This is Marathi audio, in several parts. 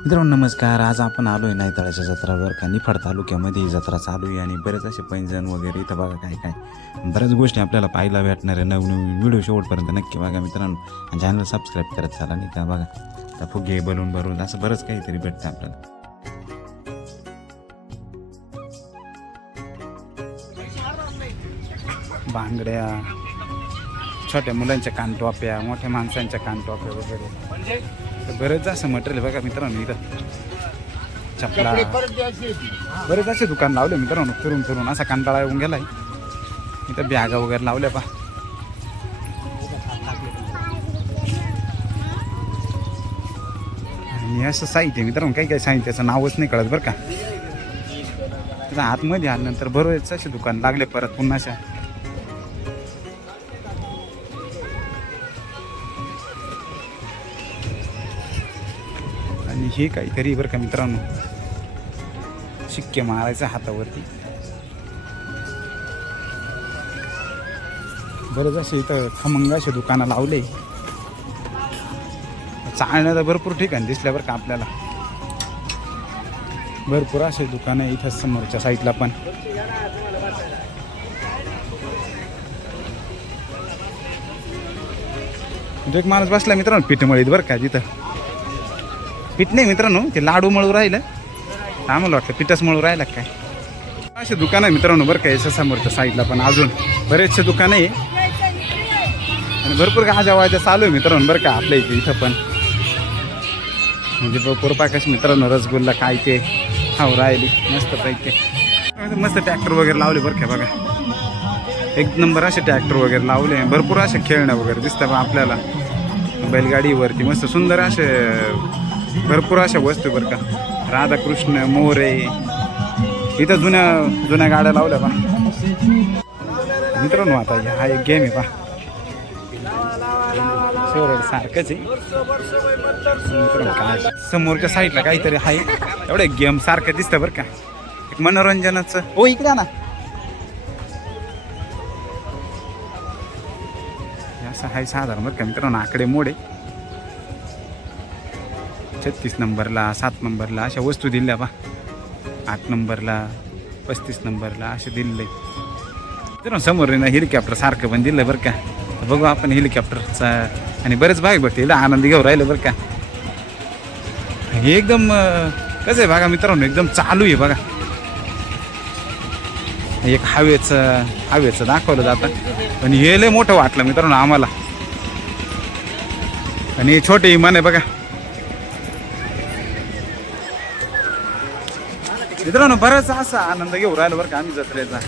मित्रांनो नमस्कार. आज आपण आलो आहे नायतळाच्या जत्रावर का निफाड तालुक्यामध्ये ही जत्रा चालू आहे आणि बरेच असे पैंजण वगैरे इथं बघा काय काय. बऱ्याच गोष्टी आपल्याला पाहायला भेटणार आहे. नवनवीन व्हिडिओ शेवटपर्यंत नक्की बघा मित्रांनो. चॅनल सबस्क्राईब करत चाला नाही का बघा. आता फुगे बलून भरून असं बरंच काहीतरी भेटतं आपल्याला. बांगड्या छोट्या मुलांच्या कानटोप्या मोठ्या माणसांच्या कानटोप्या वगैरे. तर बरेच असं मटेरियल बघा मित्रांनो इथं. चपला. बरेच असे दुकान लावले मित्रांनो फिरून फिरून. असा कंटाळा येऊन गेलाय. इथं बॅगा वगैरे लावल्या पा आणि असं साहित्य मित्रांनो काही काही साहित्याचं नावच नाही कळत बरं का. आतमध्ये आल्यानंतर बरेच असे दुकान लागले परत पुन्हा अशा. हे काहीतरी बरं का मित्रांनो. शिक्के मारायचं हातावरती. बरेच असे इथं खमंग असे दुकानं लावले. चालण्याचं भरपूर ठिकाण दिसल्या बरं का आपल्याला. भरपूर असे दुकानं इथं समोरच्या साईडला पण. एक माणूस बसला मित्रांनो पिठमळीत बरं का तिथं. पीठ नाही मित्रांनो ते लाडू मळू राहिलं. आम्हाला वाटलं पिठाच मळू राहिला काय? असे दुकान आहे मित्रांनो बरं का याच्या समोरच्या साईडला पण अजून बरेचसे दुकान आहे. आणि भरपूर गाजा वाजा चालू आहे मित्रांनो बरं का आपल्या इथे इथं पण. म्हणजे भरपूर मित्रांनो रसगुल्ला काय ते खाऊ राहिली मस्त पैकी. मस्त ट्रॅक्टर वगैरे लावले बरं का बघा. एक नंबर असे ट्रॅक्टर वगैरे लावले भरपूर असे खेळणं वगैरे दिसतं बा आपल्याला. बैलगाडीवरती मस्त सुंदर असे भरपूर अशा वस्तू बरं का. राधाकृष्ण मोरे इथं जुन्या जुन्या गाड्या लावल्या पा मित्रांनो आता हा एक गेम आहे पा शेवट सारखंच आहे. काय समोरच्या साईडला काहीतरी आहे. एवढं गेम सारखं दिसतं बरं का. एक मनोरंजनाचं. हो इकडे ना असं आहे साधारण बरं का. मित्रांनो आकडे मोडे. छत्तीस नंबरला सात नंबरला अशा वस्तू दिल्या बा. आठ नंबरला पस्तीस नंबरला असे दिले. तर समोर ना हेलिकॉप्टर सारखं पण दिलं बरं का. बघू आपण हेलिकॉप्टरचा आणि बरेच भाग भेटतील हिला आनंद घेऊ राहिलं बरं का. हे एकदम कसं आहे बघा मित्रांनो एकदम चालू आहे बघा. एक हवेचं हवेचं दाखवलं जातं. पण हे लय मोठं वाटलं मित्रांनो आम्हाला. आणि हे छोटे इमान आहे बघा. मित्रांनो बराच असा आनंद घेऊ राहिलो बरं का आम्ही जत्रेचा.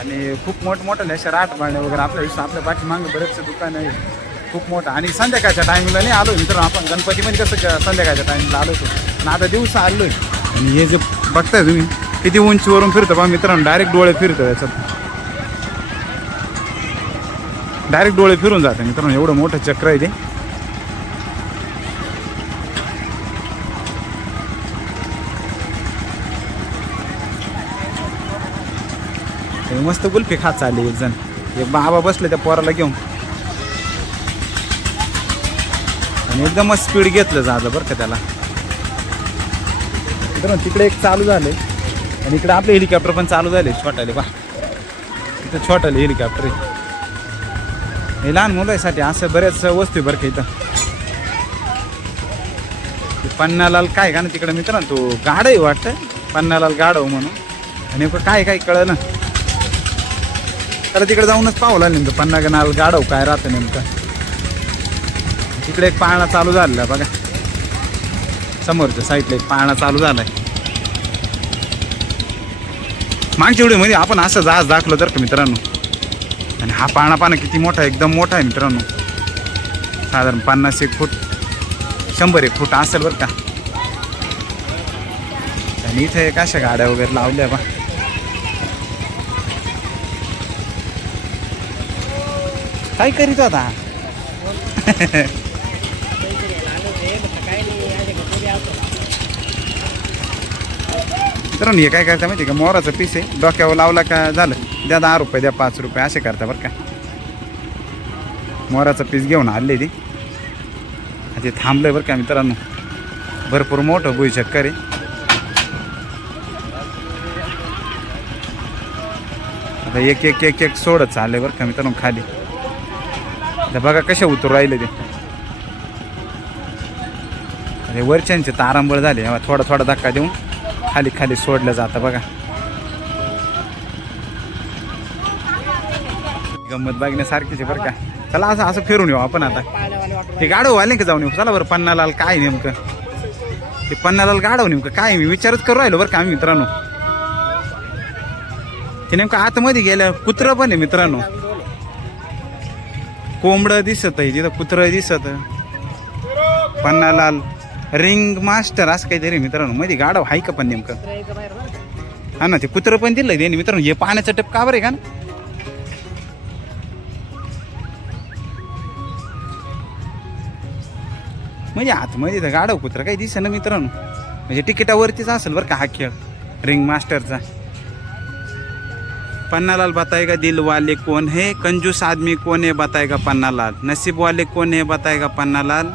आणि खूप मोठमोठ्या अशा राट पाळण्या वगैरे आपल्या इथं आपल्या पाठीमागे बरेचसे दुकान आहे खूप मोठं. आणि संध्याकाळच्या टायमिंगला नाही आलो मित्रांनो आपण. गणपतीमध्ये म्हणजे कसं संध्याकाळच्या टायमिंगला आलो होतो आणि आता दिवसा आलोय आणि हे जे बघताय तुम्ही किती उंचीवरून फिरतं बा मित्रांनो. डायरेक्ट डोळे फिरतो याच्यात. डायरेक्ट डोळे फिरून जाते मित्रांनो. एवढं मोठं चक्र आहे ते. मस्त गुल्फी खात चालले एक जण. एक बाबा बसले त्या पोराला घेऊन. आणि एकदमच स्पीड घेतलं जातं बरं का त्याला. मित्रांनो तिकडे एक चालू झाले. आणि इकडे आपले हेलिकॉप्टर पण चालू झाले छोटाले बा इथं छोटाले हेलिकॉप्टर आहे. हे लहान मुलांसाठी असं बऱ्याच वस्तू आहे बरं का इथं. पन्नालाल काय का ना तिकडे मित्रांनो तो गाडही आहे वाटतं. पन्नालाल गाडव म्हणून. आणि काय काय कळलं? ना तर तिकडे जाऊनच पाहावं नेमकं नेमकं. पन्नागनाल गाडव काय राहतं नेमकं. तिकडे एक पाळणा चालू झालेला बघा. समोरच्या साईडला एक पाळणा चालू झालाय. मागच्या व्हिडिओमध्ये आपण असं जहाज दाखलो तर का मित्रांनो. आणि हा पाळणा पाना किती मोठा आहे एकदम मोठा आहे मित्रांनो. साधारण पन्नास एक फूट शंभर एक फूट असेल बरं का. आणि इथे एक अशा गाड्या वगैरे लावल्या बा. काय करीत होता? मित्रांनो हे काय करता माहिती का? मोराचं पीस आहे. डोक्यावर लावला का झालं? द्या दहा रुपये द्या पाच रुपये. असे करता बरं का. मोराचं पीस घेऊन आले ते ते थांबलंय बरं का मित्रांनो. भरपूर मोठं भुईचक्कर आहे. आता एक एक एक एक सोडत चाललंय बरं का मित्रांनो खाली. बघा कसे उतरू राहिले ते. अरे वरच्यांचे तारांबळ झाले. थोडा थोडा धक्का देऊन खाली खाली सोडलं जातं बघा. गंमत बघण्यासारखीच आहे बरं का. चला असं असं फिरून येऊ आपण आता. ते गाडव आले का जाऊन येऊ? चला बरं पन्नालाल काय नेमकं? ते पन्नालाल गाडव नेमकं काय? मी विचारच करू राहिलो बरं का मित्रांनो. ते नेमकं आतमध्ये गेलं कुत्रं पण आहे मित्रांनो. कोंबडं दिसत आहे तिथं कुत्रं दिसत. पन्नालाल. रिंग मास्टर असं काहीतरी मित्रांनो. मध्ये गाडव आहे का पण नेमकं? हा ना ते कुत्रं पण दिलं त्यांनी मित्रांनो. हे पाण्याचा टप का बरं आहे का ना? म्हणजे आतमध्ये तर गाडव कुत्र काही दिसे ना मित्रांनो. म्हणजे तिकिटावरतीच असेल बरं का हा खेळ. रिंग मास्टरचा पन्नालाल बताएगा दिल वाले कौन है? कंजूस आदमी कौन है बताएगा पन्नालाल? नसीब वाले कौन है बताएगा पन्नालाल?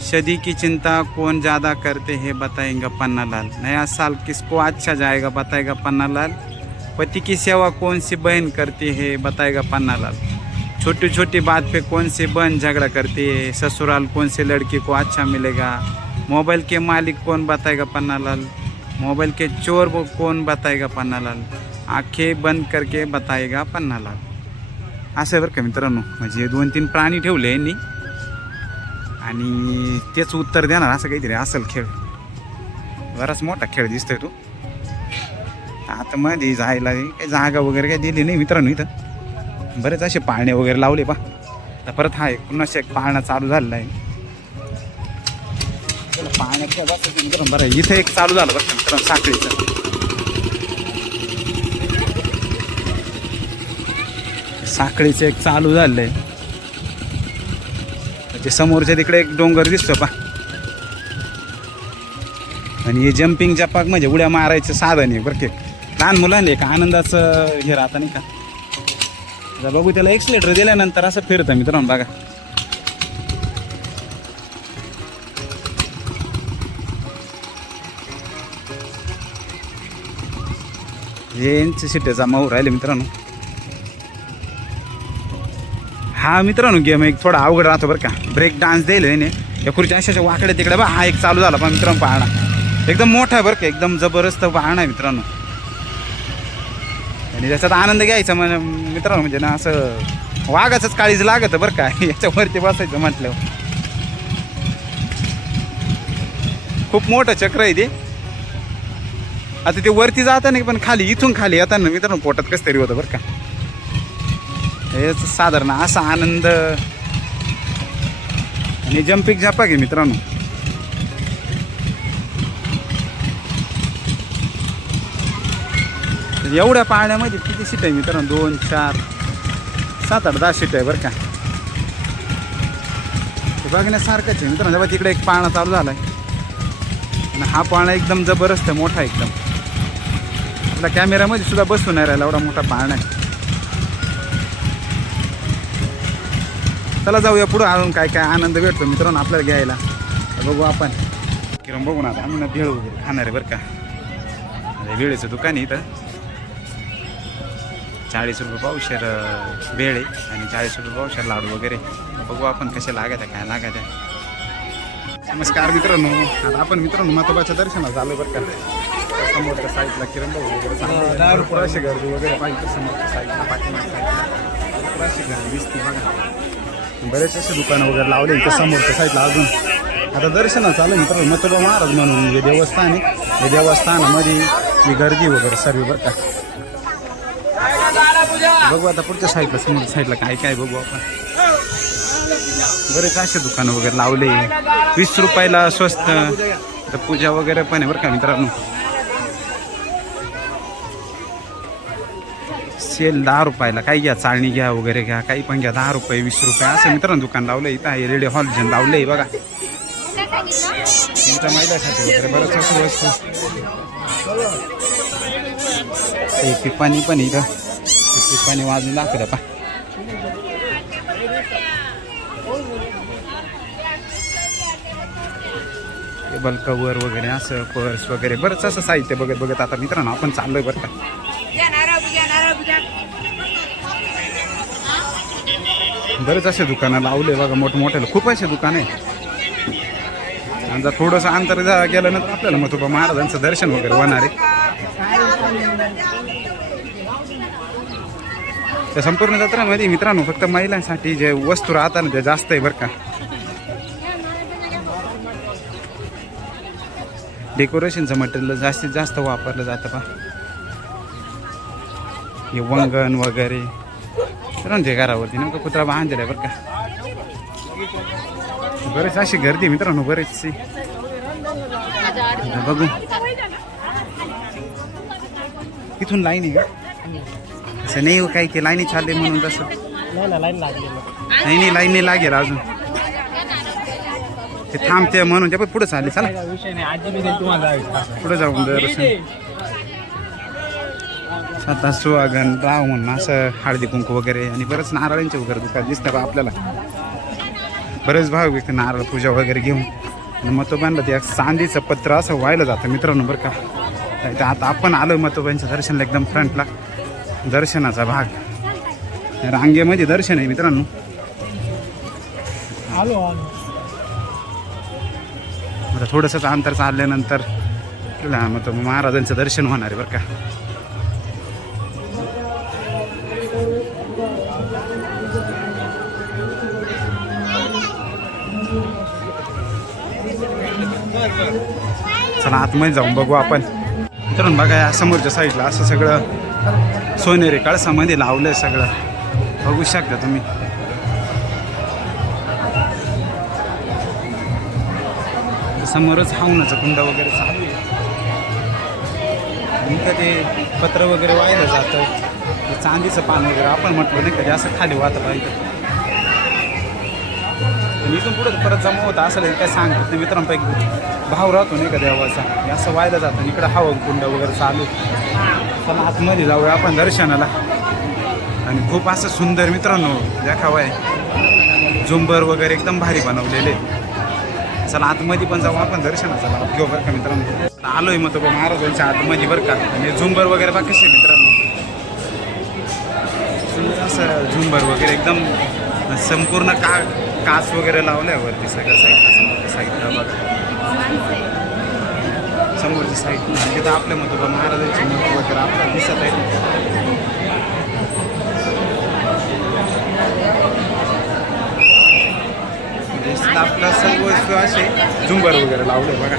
सदी की चिंता कौन ज़्यादा करते हैं बताएगा पन्नालाल? नया साल किसको अच्छा जाएगा बताएगा पन्नालाल? पति की सेवा कौन सी बहन करती है बताएगा पन्नालाल? छोटी छोटी बात पे कौन सी बहन झगड़ा करती है? ससुराल कौन सी लड़की को अच्छा मिलेगा? मोबाइल के मालिक कौन बताएगा पन्नालाल? मोबाइल के चोर को कौन बताएगा पन्नालाल? आंखें बंद करके बताएगा पन्नालाल। असं बरं का मित्रांनो म्हणजे दोन तीन प्राणी ठेवले यांनी. आणि तेच उत्तर देणार असं काहीतरी असेल खेळ. बराच मोठा खेळ दिसतोय तू. आता मध्ये जायला काही जागा वगैरे काही दिली नाही मित्रांनो इथं. बरेच असे पाळणे वगैरे लावले पा तर परत हा एक पुन्हा एक पाळणा चालू झालेला आहे. चला, पाळण्यात मित्रांनो बरं इथं एक चालू झालं बरं मित्रांनो साखळीचं. साखळीचं एक चालू झालं आहे म्हणजे समोरच्या तिकडे एक डोंगर दिसतो पा आणि हे जम्पिंगच्या जपाक म्हणजे उड्या मारायचं साधन आहे बरं की. लहान मुलांना एक आनंदाचं हे राहतं नाही का. आता बघू त्याला एक्सलेटर दिल्यानंतर असं फिरतं मित्रांनो बघा. हे यांचे शिट्ट्याचा माऊ राहिले मित्रांनो. हा मित्रांनो गेम एक थोडा अवघड राहतो बरं का. ब्रेक डान्स द्यायला आहे या खुर्च्या अशा वाकडे तिकडे बा हा एक चालू झाला पण मित्रांनो पाहणा एकदम मोठा आहे बरं का एकदम जबरदस्त पाहणा आहे मित्रांनो. आणि त्याच्यात आनंद घ्यायचा म्हण मित्रांनो म्हणजे ना असं वाघाचंच काळीज लागत बरं का. याच्यावरती बसायचं म्हटलं. खूप मोठं चक्र आहे ते. आता ते वरती जाताना पण खाली इथून खाली येताना मित्रांनो पोटात कसं तरी होतं बरं का. हेच साधारण असा आनंद. आणि जम्पिंग झापा घे मित्रांनो. एवढ्या पाळण्यामध्ये किती सीट आहे मित्रांनो? दोन चार सात आठ दहा सीट आहे बरं का. बघण्यासारखंच आहे मित्रांनो. जेव्हा तिकडे एक पाळणा चालू झाला आहे आणि हा पाळणा एकदम जबरदस्त आहे मोठा एकदम. आपल्या कॅमेरामध्ये सुद्धा बसून नाही राहिला एवढा मोठा पाळणा आहे. चला जाऊया पुढं अजून काय काय आनंद भेटतो मित्रांनो आपल्याला घ्यायला. बघू आपण. किरण बघू ना आता आम्ही ना भेळ वगैरे खाणार आहे बरं का. अरे दुकान आहे इथं. चाळीस रुपये पावशेर अं, भेळ आहे आणि चाळीस रुपये पावशेर लाडू वगैरे. बघू आपण कसे लागत आहे काय लागत आहे नमस्कार मित्रांनो. आता आपण मित्रांनो मातोबाच्या दर्शनाला झालो बरं का. समोरच्या साईडला किरण भाऊ वगैरे अशी गर्दी वगैरे पाहिजे समोरच्या साईडला पाठीमागच्या साईडला अशी गर्दी दिसते बघा. बरेच असे दुकानं वगैरे लावले इथं समोरच्या साईडला अजून. आता दर्शनाला चालू आहे मित्रांनो मतोबा महाराज म्हणून हे देवस्थान आहे हे देवस्थानामध्ये ही गर्दी वगैरे सर्व बरं का. बघू आता पुढच्या साईडला समोर साईडला काय काय बघू आपण. बरेच असे दुकानं वगैरे लावले. वीस रुपयाला स्वस्त. तर पूजा वगैरे पण आहे बरं का मित्रांनो. सेल दहा रुपयाला. काही घ्या चाळणी घ्या वगैरे घ्या काही पण घ्या दहा रुपये वीस रुपये. असं मित्रांनो दुकान लावलं इथं आहे रेडिओ हॉल जन लावलंय बघा. तुमच्या महिलासाठी वगैरे बरंच असं वस्तू ते पिपाणी पण इथं. पिपाणी वाजून दाखवलं पा टेबल कवर वगैरे असं पर्स वगैरे बरंच असं साहित्य बघत बघत आता मित्रांनो आपण चाललोय बरं का. बरेच असे दुकानं लावले बघा मोठमोठे खूप असे दुकान आहे. आणि जर थोडंसं अंतर गेल्यानंतर आपल्याला मग तुका महाराजांचं दर्शन वगैरे होणार आहे. त्या संपूर्ण जत्रामध्ये मित्रांनो फक्त महिलांसाठी जे वस्तू राहतात ना ते जास्त आहे बरं का. डेकोरेशनचं मटेरियल जास्तीत जास्त वापरलं जातं पा हे वंगण वगैरे. तर ते घरावरती नेमकं कुत्रा बांधलेला आहे बरं का बरेच अशी गर्दी मित्रांनो बरेचशी आता बघू इथून लाईन आहे का असं नाही हो काही की लाईनी चालले म्हणून तसं नाही नाही लाईन नाही लागेल अजून ते थांबते म्हणून ते पण पुढे चालले चला पुढे जाऊन दर्शन आता सुहागण राव म्हणून असं हळदी कुंकू वगैरे आणि बरंच नारळांचे वगैरे दुकान दिसतं बा आपल्याला. बरेच भाव व्यक्ती नारळ पूजा वगैरे घेऊन. आणि मतोबांना ते चांदीचं पत्र असं व्हायला जातं मित्रांनो बरं का. तर आता आपण आलो मतोबांच्या दर्शनाला एकदम फ्रंटला. दर्शनाचा भाग. रांगेमध्ये दर्शन आहे मित्रांनो. आलो आलो. आता थोडंसंच अंतर चालल्यानंतर आपल्याला मग तो महाराजांचं दर्शन होणार आहे बरं का. चला आतमध्ये जाऊन बघू आपण. मित्रांनो बघा या समोरच्या साईडला असं सगळं सोनेरी कळसामध्ये आहे सगळं. बघू शकता तुम्ही. समोरच हावनाचं कुंड वगैरे चालू आहे. आणि का ते पत्र वगैरे वाहिलं जातं. चांदीचं पान वगैरे आपण म्हटलं नाही कधी असं खाली वाहतं पाहिजे इथून पुढे परत जमा होतं असं नाही काय सांगत ते मित्रांपैकी भाव राहतो नाही का देवाचा. असं वायदा जातं. इकडं हवं कुंड वगैरे चालू. पण आतमध्ये जाऊया आपण दर्शनाला. आणि खूप असं सुंदर मित्रांनो देखावा आहे. झुंबर वगैरे एकदम भारी बनवलेले. चला आतमध्ये पण जाऊ आपण दर्शनाचा लाभ घेऊ बरं का मित्रांनो. आलोय मग तो महाराजांच्या आतमध्ये बरं का. आणि झुंबर वगैरे बा कसे मित्रांनो. असं झुंबर वगैरे एकदम संपूर्ण का काच वगैरे लावलाय वरती सगळ्या साईडला समोरच्या साईडला बघा. समोरच्या साईड म्हणजे तिथं आपल्या मग महाराजांची मत वगैरे आपल्याला दिसत आहे. म्हणजे आपला सर्व वस्तू असे झुंबर वगैरे लावले बघा.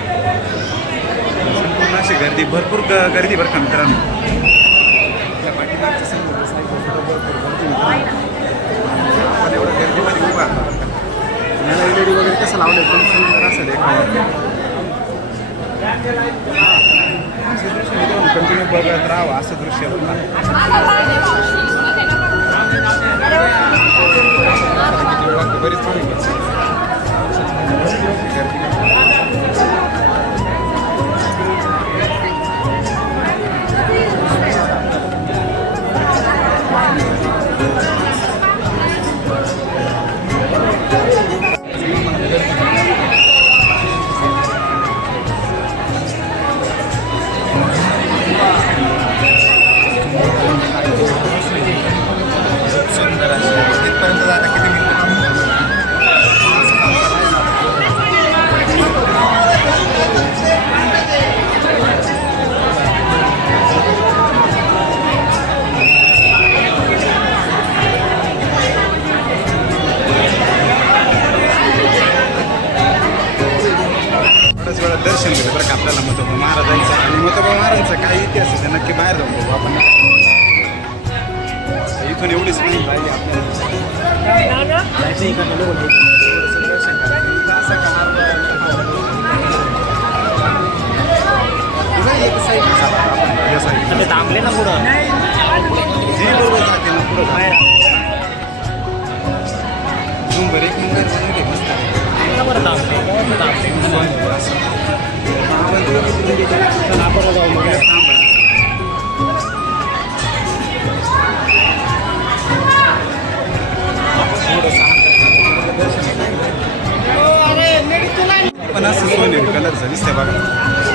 संपूर्ण अशी गर्दी भरपूर ग- गर्दी बरं करा त्या आपल्या पाठीमागच्या समोरच्या भरपूर गर्दी आपण एवढं गर्दीमध्ये उभा आहे बरं का वगैरे कसं लावलं पण सुंदर असं देखावा कंटिन्यू बघत राहावं असं दृश्य बरीच गर्दी थोड्याच वेळात दर्शन घेतो बरं का आपल्याला मतोबा महाराजांचं आणि मतोबा महाराजांचा काय इतिहास आहे नक्की बाहेर जाऊन बघू आपण. इथून एवढीच माहिती राहिली आपल्याला. एक आपण, थांबले ना पुढं? जी बरोबर जाते ना पुढं बाहेर. झुंबर एक मस्त बरं थांबले का थांबले आपण चला आपण जाऊ मग पण असं सोनेरी कलरचं शेवटी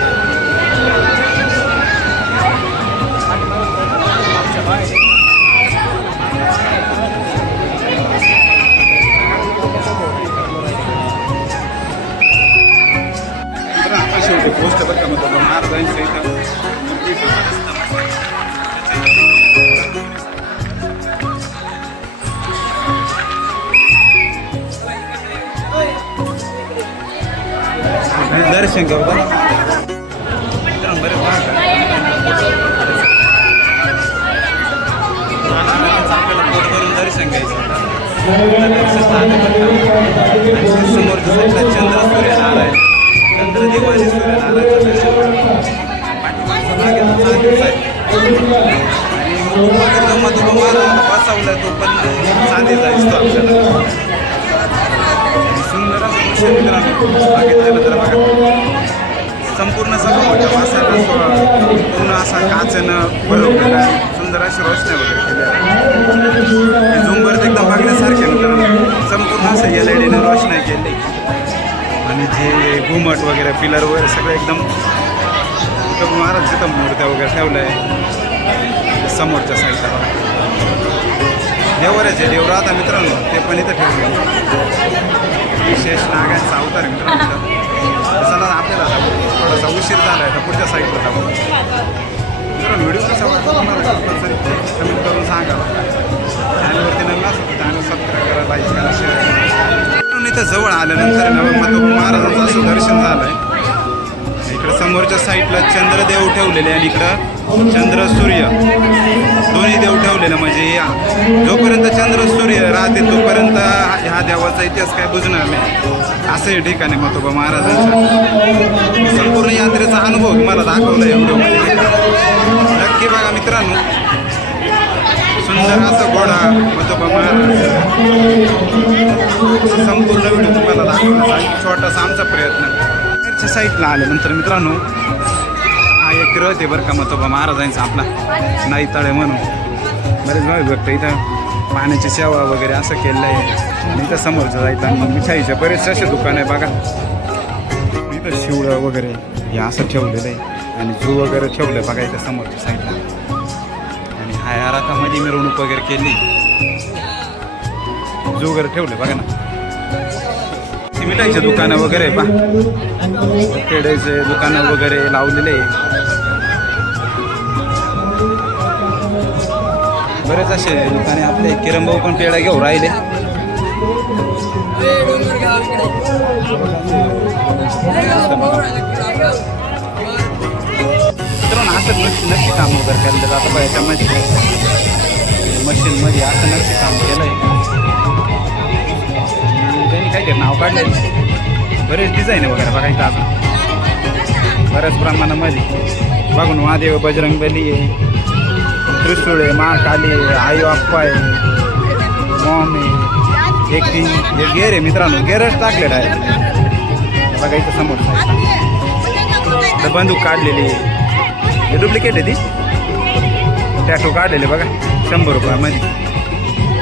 भाग आहे तो चांदीचा आहे. आणि एकदम मधोमध महाराजांना तो पण चांदीचा दिसतो आपल्याला सुंदर असं दृश्य मित्रांनो बघितलेलं बघा संपूर्ण सभा वासाला पूर्ण असा काचनं बरोबर आहे सुंदर अशी रोषण्या वगैरे केल्या आहे. झुंबर एकदम बघण्यासारखे मित्रांनो. संपूर्ण असं एल ई डीनं रोषणाई केली. आणि जे घुमट वगैरे पिलर वगैरे सगळं एकदम तिथं महाराज तिथं मूर्त्या वगैरे ठेवल्या आहे समोरच्या साईडला बघा देवराचे देव राहता मित्रांनो ते पण इथं ठेवले विशेष नागांचा अवतार आहे मित्रांनो. चला आपल्याला थोडासा उशीर झाला आहे तर पुढच्या साईडला जाऊ. जरा व्हिडिओ कसा वाटतो तुम्हाला? कमेंट करून सांगा. चॅनलवरती नवीन चॅनल सबस्क्राईब करा लाईक करा शेअर करा. इथं जवळ आल्यानंतर नवमात महाराजांचं असं दर्शन झालं आहे इकडं समोरच्या साईडला चंद्रदेव ठेवलेले आणि इकडं. चंद्र सूर्य. दोन्ही देव ठेवलेलं म्हणजे या. जोपर्यंत चंद्र सूर्य राहते तोपर्यंत ह्या देवाचा इतिहास काय बुजणार नाही. असं हे ठिकाण आहे मतोबा महाराजांचा संपूर्ण यात्रेचा अनुभव तुम्हाला दाखवला एवढं म्हणजे. नक्की बघा मित्रांनो. सुंदर असं घोडा मतोबा महाराज संपूर्ण व्हिडिओ तुम्हाला दाखवला छोटासा आमचा प्रयत्न. साईटला साईडला आल्यानंतर मित्रांनो हा ते रथ आहे बरं का मतोबा महाराजांचा आपला. नाही तळे म्हणून. बरेच भावी भक्त इथं पाण्याची सेवा वगैरे असं केलेलं आहे. आणि इथं समोरचं जायचं आणि मिठाईचे बरेचसे असे दुकान आहे बघा. इथं शिवळं वगैरे हे असं ठेवलेलं आहे. आणि झू वगैरे ठेवलं बघा इथं समोरच्या साईडला आणि हा या रथामध्ये मिरवणूक वगैरे केली. झू वगैरे ठेवले बघा ना. मिठाईचे दुकानं वगैरे आहे पा पेढ्याचे दुकानं वगैरे लावलेले बरेच असे दुकाने आपले किरंभाऊ पण पेढा घेऊ राहिले. मित्रांनो असं नक्की नक्की काम वगैरे केलं जातं बा याच्यामध्ये. मशीनमध्ये असं नक्की काम केलं आहे त्यांनी काय ते नाव काढलं बरेच डिझाईन वगैरे बघायचं आपण बऱ्याच प्रमाणामध्ये. बघून महादेव बजरंग बली आहे. त्रिशूळ आहे महाकाली आहे आई आप्पा आहे मॉम आहे. एक तीन हे गेर आहे मित्रांनो गेरच टाकलेलं आहे बघा इथं समोर. बंदूक काढलेली हे डुप्लिकेट आहे ती. टॅटो काढलेले बघा. शंभर रुपयामध्ये.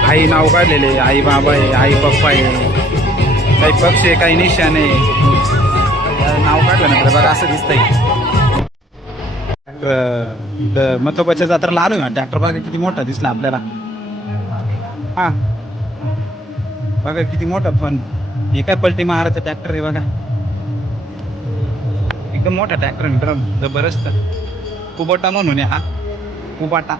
आई नाव काढलेले आई बाबा आहे आई पप्पा आहे. काही पक्ष आहे काही निशाण आहे. नाव काढलं काढल्यानंतर बघा असं दिसतंय. मतोबाच्या जत्रेला आलो ना? डॉक्टर बघा किती मोठा दिसला आपल्याला. हा. बघा किती मोठा पण. हे काय पलटी महाराजचा ट्रॅक्टर आहे बघा. एकदम मोठा ट्रॅक्टर मित्रांनो जबरदस्त. कुबटा म्हणून आहे हा. कुबाटा.